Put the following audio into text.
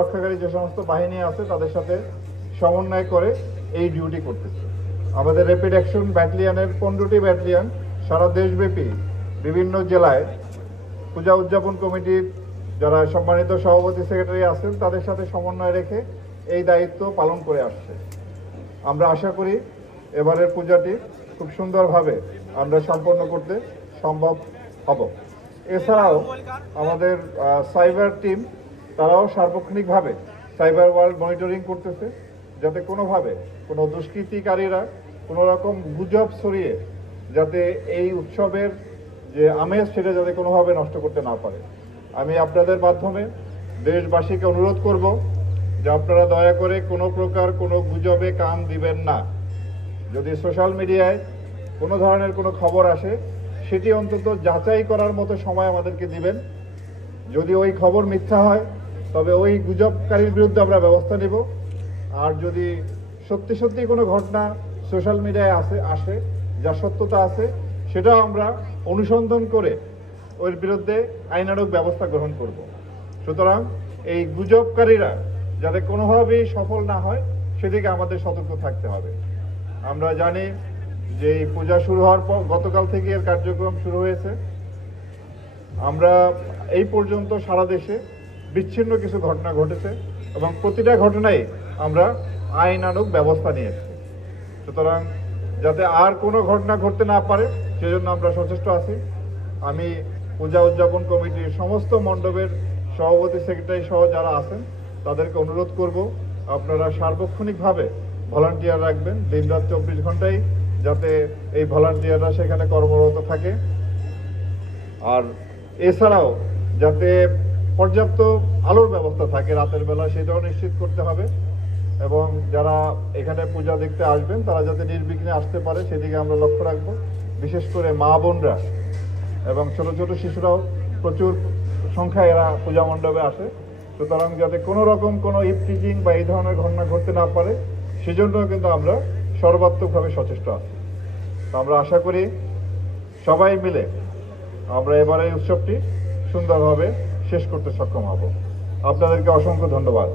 রক্ষাকারী যে সমস্ত বাহিনী আছে তাদের সাথে সমন্বয় করে এই ডিউটি করতেছে। আমাদের র্যাপিড অ্যাকশন ব্যাটালিয়নের 15টি ব্যাটালিয়ন সারা দেশব্যাপী বিভিন্ন জেলায় পূজা উদযাপন কমিটির যারা সম্মানিত সভাপতি সেক্রেটারি আছেন তাদের সাথে সমন্বয় রেখে এই দায়িত্ব পালন করে আসছে। আমরা আশা করি এবারের পূজাটি খুব সুন্দরভাবে আমরা সম্পন্ন করতে সম্ভব হব। এছাড়াও আমাদের সাইবার টিম তারাও সার্বক্ষণিকভাবে সাইবার ওয়ার্ল্ড মনিটরিং করতেছে, যাতে কোনোভাবে কোনো দুষ্কৃতিকারীরা কোনো রকম গুজব ছড়িয়ে যাতে এই উৎসবের যে আমেজ সেটা যাতে কোনোভাবে নষ্ট করতে না পারে। আমি আপনাদের মাধ্যমে দেশবাসীকে অনুরোধ করব যে আপনারা দয়া করে কোনো প্রকার কোনো গুজবে কান দিবেন না। যদি সোশ্যাল মিডিয়ায় কোনো ধরনের কোনো খবর আসে সেটি অন্তত যাচাই করার মতো সময় আমাদেরকে দিবেন। যদি ওই খবর মিথ্যা হয় তবে ওই গুজবকারীর বিরুদ্ধে আমরা ব্যবস্থা নেব। আর যদি সত্যি সত্যি কোনো ঘটনা সোশ্যাল মিডিয়ায় আসে যা সত্যতা আছে সেটাও আমরা অনুসন্ধান করে ওর বিরুদ্ধে আইনানুগ ব্যবস্থা গ্রহণ করব। সুতরাং এই গুজবকারীরা যাতে কোনোভাবেই সফল না হয় সেদিকে আমাদের সতর্ক থাকতে হবে। আমরা জানি যে এই পূজা শুরু হওয়ার পর গতকাল থেকে এর কার্যক্রম শুরু হয়েছে। আমরা এই পর্যন্ত সারা দেশে বিচ্ছিন্ন কিছু ঘটনা ঘটেছে এবং প্রতিটা ঘটনায় আমরা আইনানুগ ব্যবস্থা নিয়েছি। সুতরাং যাতে আর কোনো ঘটনা ঘটতে না পারে সেজন্য আমরা সচেষ্ট আছি। আমি পূজা উদযাপন কমিটির সমস্ত মণ্ডপের সভাপতি সেক্রেটারি সহ যারা আছেন তাদেরকে অনুরোধ করব আপনারা সার্বক্ষণিকভাবে ভলান্টিয়ার রাখবেন, দিনরাত 24 ঘন্টায় যাতে এই ভলান্টিয়াররা সেখানে কর্মরত থাকে। আর এছাড়াও যাতে পর্যাপ্ত আলোর ব্যবস্থা থাকে রাতের বেলা সেটাও নিশ্চিত করতে হবে এবং যারা এখানে পূজা দেখতে আসবেন তারা যাতে নির্বিঘ্নে আসতে পারে সেদিকে আমরা লক্ষ্য রাখব। বিশেষ করে মা বোনরা এবং ছোট ছোট শিশুরাও প্রচুর সংখ্যায় এরা পূজা মণ্ডপে আসে। সুতরাং যাতে কোনো রকম কোনো ইফটিজিং বা এই ধরনের ঘটনা ঘটতে না পারে সেজন্য কিন্তু আমরা সর্বাত্মকভাবে সচেষ্ট আছি। আমরা আশা করি সবাই মিলে আমরা এবারে এই উৎসবটি সুন্দরভাবে শেষ করতে সক্ষম হব। আপনাদেরকে অসংখ্য ধন্যবাদ।